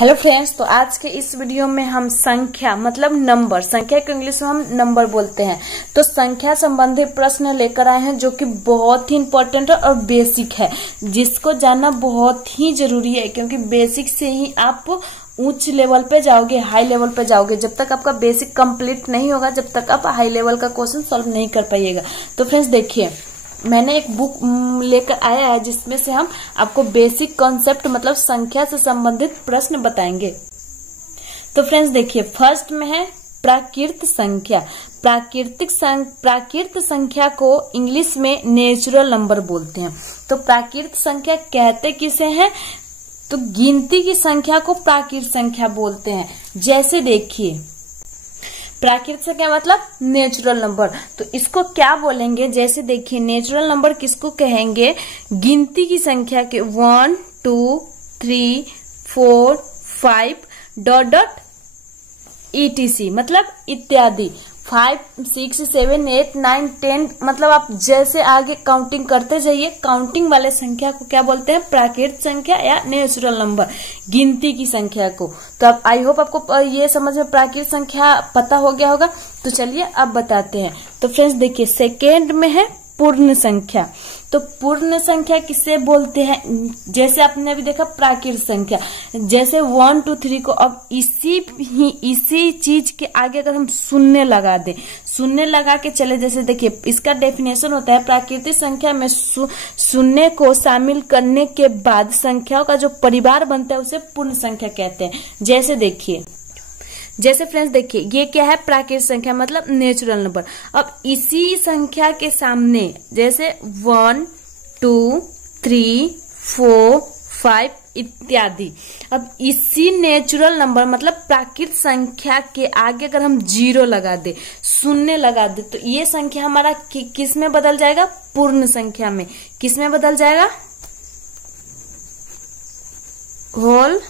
Hello friends, तो आज के इस वीडियो में हम संख्या मतलब नंबर, संख्या को इंग्लिश में हम नंबर बोलते हैं। तो संख्या संबंधी प्रश्न लेकर आए हैं जो कि बहुत ही इंपॉर्टेंट और बेसिक है, जिसको जानना बहुत ही जरूरी है क्योंकि बेसिक से ही आप उच्च लेवल पे जाओगे, हाई लेवल पे जाओगे। जब तक आपका बेसिक कंप्लीट नहीं होगा, जब तक आप हाई लेवल का क्वेश्चन सॉल्व नहीं कर पाइएगा। तो फ्रेंड्स देखिए, मैंने एक बुक लेकर आया है जिसमें से हम आपको बेसिक कॉन्सेप्ट मतलब संख्या से संबंधित प्रश्न बताएंगे। तो फ्रेंड्स देखिए, फर्स्ट में है प्राकृत संख्या। प्राकृत संख्या को इंग्लिश में नेचुरल नंबर बोलते हैं। तो प्राकृत संख्या कहते किसे हैं? तो गिनती की संख्या को प्राकृत संख्या बोलते हैं। जैसे देखिए, प्राकृत संख्या मतलब नेचुरल नंबर, तो इसको क्या बोलेंगे? जैसे देखिए, नेचुरल नंबर किसको कहेंगे? गिनती की संख्या के 1 2 3 4 5 डॉट डॉट etc मतलब इत्यादि 5 6 7 8 9 10 मतलब आप जैसे आगे काउंटिंग करते जाइए, काउंटिंग वाले संख्या को क्या बोलते हैं? प्राकृत संख्या या नेचुरल नंबर, गिनती की संख्या को। तो अब आई होप आपको ये समझ में प्राकृत संख्या पता हो गया होगा। तो चलिए अब बताते हैं। तो फ्रेंड्स देखिए, सेकेंड में है पूर्ण संख्या। तो पूर्ण संख्या किसे बोलते हैं? जैसे आपने अभी देखा प्राकृत संख्या, जैसे 1 2 3 को अब इसी चीज के आगे अगर हम शून्य लगा दें, शून्य लगा के चले, जैसे देखिए इसका डेफिनेशन होता है प्राकृतिक संख्या में शून्य को शामिल करने के बाद संख्याओं का जो परिवार बनता है उसे पूर्ण संख्या कहते हैं। जैसे देखिए, जैसे फ्रेंड्स देखिए, ये क्या है? प्राकृतिक संख्या मतलब नेचुरल नंबर। अब इसी संख्या के सामने जैसे 1 2 3 4 5 इत्यादि, अब इसी नेचुरल नंबर मतलब प्राकृतिक संख्या के आगे अगर हम 0 लगा दे, शून्य लगा दे, तो ये संख्या हमारा किस में बदल जाएगा? पूर्ण संख्या में। किस में बदल जाएगा? होल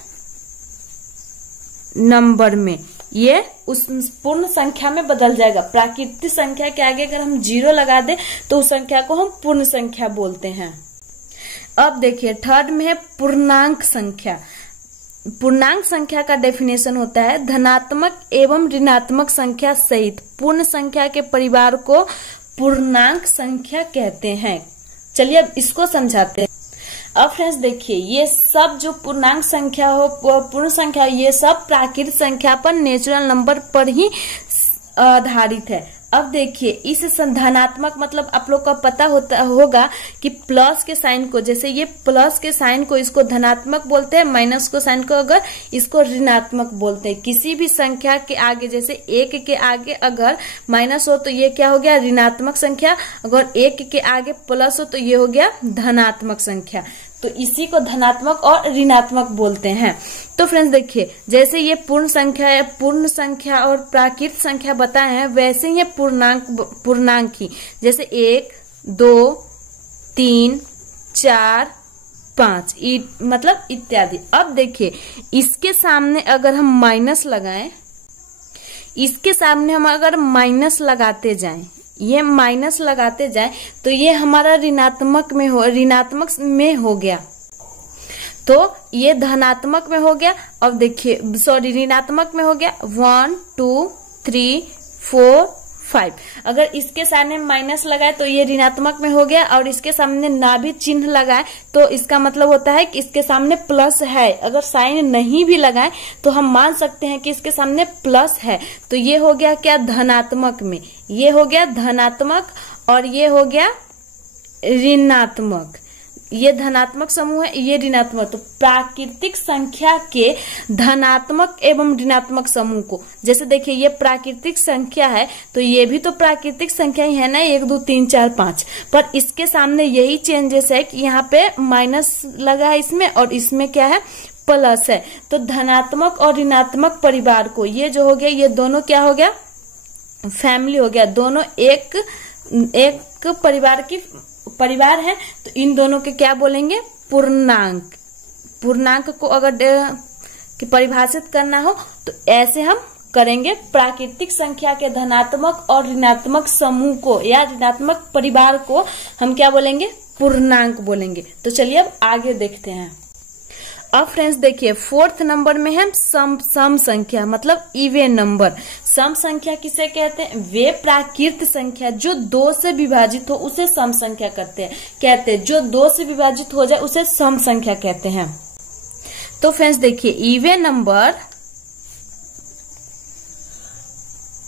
नंबर में। ये उस पूर्ण संख्या में बदल जाएगा। प्राकृतिक संख्या के आगे अगर हम 0 लगा दें तो उस संख्या को हम पूर्ण संख्या बोलते हैं। अब देखिए, थर्ड में है पूर्णांक संख्या। पूर्णांक संख्या का डेफिनेशन होता है धनात्मक एवं ऋणात्मक संख्या सहित पूर्ण संख्या के परिवार को पूर्णांक संख्या कहते हैं। चलिए अब इसको समझाते हैं। अब फ्रेंड्स देखिए, ये सब जो पूर्णांक संख्या हो, पूर्ण संख्या, ये सब प्राकृतिक संख्या पर, नेचुरल नंबर पर ही आधारित है। अब देखिए, इस धनात्मक मतलब आप लोग का पता होगा कि प्लस के साइन को, जैसे ये प्लस के साइन को इसको धनात्मक बोलते हैं, माइनस को साइन को अगर इसको ऋणात्मक बोलते हैं। किसी भी संख्या के आगे, जैसे 1 के आगे अगर माइनस हो तो ये क्या हो गया? ऋणात्मक संख्या। अगर 1 के आगे प्लस हो तो ये हो गया धनात्मक संख्या। तो इसी को धनात्मक और ऋणात्मक बोलते हैं। तो फ्रेंड्स देखिए, जैसे ये पूर्ण संख्या और प्राकृतिक संख्या बताए हैं, वैसे ही पूर्णांक ही, जैसे 1 2 3 4 5 मतलब इत्यादि। अब देखिए, इसके सामने अगर हम माइनस लगाएं, इसके सामने हम अगर माइनस लगाते जाएं, ये माइनस लगाते जाए तो ये हमारा ऋणात्मक में हो गया, तो ये धनात्मक में हो गया। अब देखिए, सॉरी, ऋणात्मक में हो गया। 1 2 3 4 5, अगर इसके सामने माइनस लगाए तो ये ऋणात्मक में हो गया, और इसके सामने ना भी चिन्ह लगाए तो इसका मतलब होता है कि इसके सामने प्लस है। अगर साइन नहीं भी लगाए तो हम मान सकते हैं कि इसके सामने प्लस है, तो ये हो गया क्या? धनात्मक में। ये हो गया धनात्मक और ये हो गया ऋणात्मक। ये धनात्मक समूह है, ये ऋणात्मक। तो प्राकृतिक संख्या के धनात्मक एवं ऋणात्मक समूह को, जैसे देखिए ये प्राकृतिक संख्या है तो ये भी तो प्राकृतिक संख्या ही है ना, 1 2 3 4 5, पर इसके सामने यही चेंजेस है कि यहाँ पे माइनस लगा है इसमें और इसमें क्या है? प्लस है। तो धनात्मक और ऋणात्मक परिवार को, ये जो हो गया, ये दोनों क्या हो गया? फैमिली हो गया। दोनों एक परिवार है, तो इन दोनों के क्या बोलेंगे? पूर्णांक। पूर्णांक को अगर परिभाषित करना हो तो ऐसे हम करेंगे। प्राकृतिक संख्या के धनात्मक और ऋणात्मक समूह को या ऋणात्मक परिवार को हम क्या बोलेंगे? पूर्णांक बोलेंगे। तो चलिए अब आगे देखते हैं। अब फ्रेंड्स देखिए फोर्थ नंबर में है सम संख्या मतलब इवन नंबर। सम संख्या किसे कहते हैं? वे प्राकृत संख्या जो 2 से विभाजित हो उसे सम संख्या कहते हैं। जो 2 से विभाजित हो जाए उसे सम संख्या कहते हैं। तो फ्रेंड्स देखिए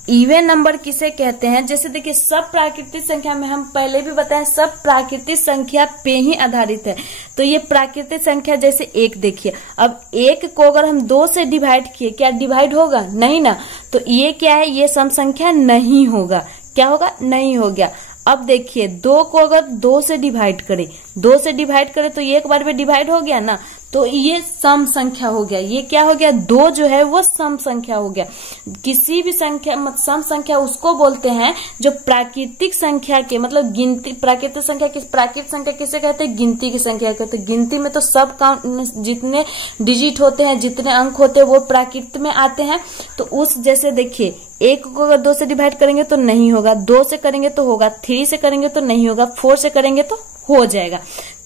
इवन नंबर किसे कहते हैं? जैसे देखिए सब प्राकृतिक संख्या में हम पहले भी बताएं सब प्राकृतिक संख्या पे ही आधारित है। तो ये प्राकृतिक संख्या जैसे 1 देखिए, अब 1 को अगर हम 2 से डिवाइड किए क्या डिवाइड होगा? नहीं ना। तो ये क्या है? ये सम संख्या नहीं होगा। क्या होगा? नहीं हो गया। अब देखिए 2 को अगर 2 से डिवाइड करें, 2 से डिवाइड करें तो ये एक बार में डिवाइड हो गया ना, तो ये सम संख्या हो गया। ये क्या हो गया? 2 जो है वो सम संख्या हो गया। किसी भी संख्या सम संख्या उसको बोलते हैं जो प्राकृतिक संख्या के मतलब गिनती प्राकृतिक संख्या किसे कहते हैं? गिनती की संख्या कहते हैं। गिनती में तो सब काउंट जितने डिजिट होते हैं जितने अंक होते हैं वो प्राकृत में आते हैं। तो उस जैसे देखिए 1 को अगर 2 से डिवाइड करेंगे तो नहीं होगा, 2 से करेंगे तो होगा, 3 से करेंगे तो नहीं होगा, 4 से करेंगे तो हो जाएगा।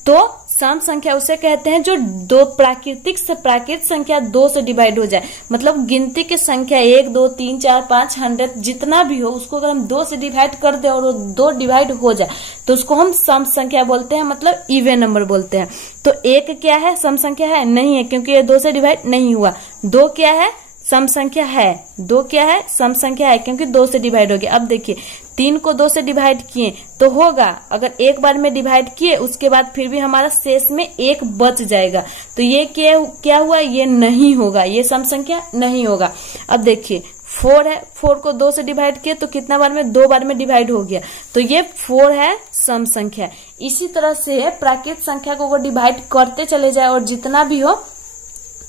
तो सम संख्या उसे कहते हैं जो प्राकृतिक संख्या 2 से डिवाइड हो जाए। मतलब गिनती की संख्या 1 2 3 4 5 100 जितना भी हो उसको अगर हम 2 से डिवाइड कर दे और वो 2 डिवाइड हो जाए तो उसको हम सम संख्या बोलते हैं, मतलब इवन नंबर बोलते हैं। तो 1 क्या है? सम संख्या है? नहीं है, क्योंकि ये 2 से डिवाइड नहीं हुआ। 2 क्या है? सम संख्या है। 2 क्या है? सम संख्या है, क्योंकि 2 से डिवाइड हो गया। अब देखिए 3 को 2 से डिवाइड किए तो होगा, अगर एक बार में डिवाइड किए उसके बाद फिर भी हमारा शेष में 1 बच जाएगा। तो ये क्या हुआ? ये नहीं होगा, ये सम संख्या नहीं होगा। अब देखिए 4 है, 4 को 2 से डिवाइड किए तो कितना बार में? 2 बार में डिवाइड हो गया, तो ये 4 है सम संख्या। इसी तरह से प्राकृतिक संख्या को अगर डिवाइड करते चले जाए और जितना भी हो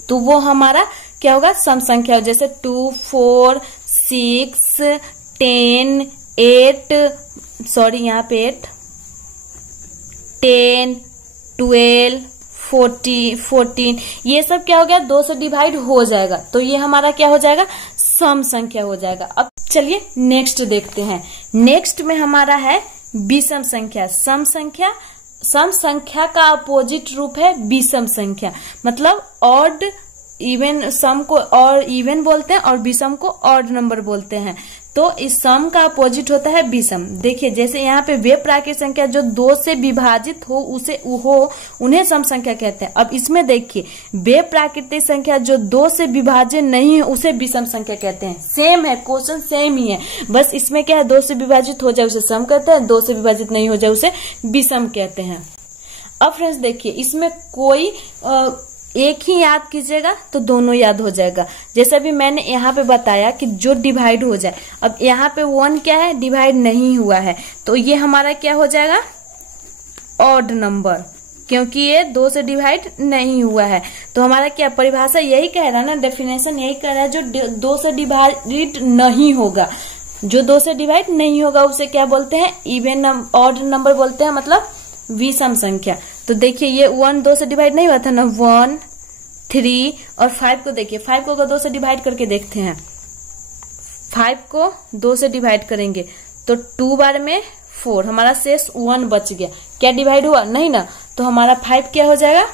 तो वो हमारा क्या होगा? सम संख्या हो। जैसे 2 4 6 10 8 यहाँ पे 8 10 12 14 ये सब क्या हो गया? 2 से डिवाइड हो जाएगा। तो ये हमारा क्या हो जाएगा? सम संख्या हो जाएगा। अब चलिए नेक्स्ट देखते हैं। नेक्स्ट में हमारा है विषम संख्या। सम संख्या का अपोजिट रूप है विषम संख्या। मतलब ऑड इवन सम को और इवन बोलते हैं और विषम को ऑड नंबर बोलते हैं। तो इस सम का अपोजिट होता है विषम। देखिए जैसे यहाँ पे वे प्राकृतिक संख्या जो 2 से विभाजित हो उन्हें सम संख्या कहते हैं। अब इसमें देखिए वे प्राकृतिक संख्या जो 2 से विभाजित नहीं है उसे विषम संख्या कहते हैं। सेम है, क्वेश्चन सेम ही है, बस इसमें क्या है? 2 से विभाजित हो जाए उसे सम कहते हैं, 2 से विभाजित नहीं हो जाए उसे विषम कहते हैं। अब फ्रेंड्स देखिए इसमें कोई एक ही याद कीजिएगा तो दोनों याद हो जाएगा। जैसे भी मैंने यहाँ पे बताया कि जो डिवाइड हो जाए, अब यहाँ पे 1 क्या है? डिवाइड नहीं हुआ है, तो ये हमारा क्या हो जाएगा? ऑड नंबर, क्योंकि ये 2 से डिवाइड नहीं हुआ है। तो हमारा क्या परिभाषा यही कह रहा है ना, डेफिनेशन यही कह रहा है, जो 2 से डिवाइड नहीं होगा, जो 2 से डिवाइड नहीं होगा उसे क्या बोलते हैं? इवन ऑड नंबर बोलते हैं, मतलब विषम संख्या। तो देखिए ये 1 2 से डिवाइड नहीं हुआ था ना, 1 3 और 5 को देखिए, 5 को अगर 2 से डिवाइड करके देखते हैं, 5 को 2 से डिवाइड करेंगे तो 2 बार में 4, हमारा शेष 1 बच गया। क्या डिवाइड हुआ? नहीं ना। तो हमारा 5 क्या हो जाएगा?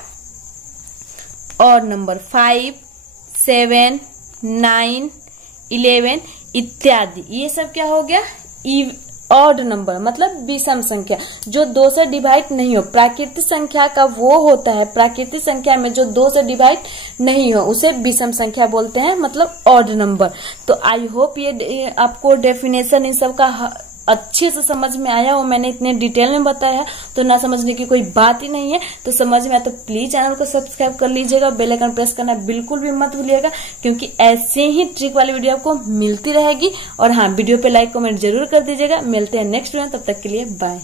Odd number. 5 7 9 11 इत्यादि ये सब क्या हो गया? ऑड नंबर, मतलब विषम संख्या जो 2 से डिवाइड नहीं हो। प्राकृतिक संख्या का वो होता है, प्राकृतिक संख्या में जो 2 से डिवाइड नहीं हो उसे विषम संख्या बोलते हैं, मतलब ऑड नंबर। तो आई होप ये आपको डेफिनेशन इन सब का अच्छे से समझ में आया हो। मैंने इतने डिटेल में बताया है तो ना समझने की कोई बात ही नहीं है। तो समझ में आया तो प्लीज चैनल को सब्सक्राइब कर लीजिएगा, बेल आइकन प्रेस करना बिल्कुल भी मत भूलिएगा, क्योंकि ऐसे ही ट्रिक वाली वीडियो आपको मिलती रहेगी। और हाँ, वीडियो पे लाइक कमेंट जरूर कर दीजिएगा। मिलते हैं नेक्स्ट वीडियो, तब तक के लिए बाय।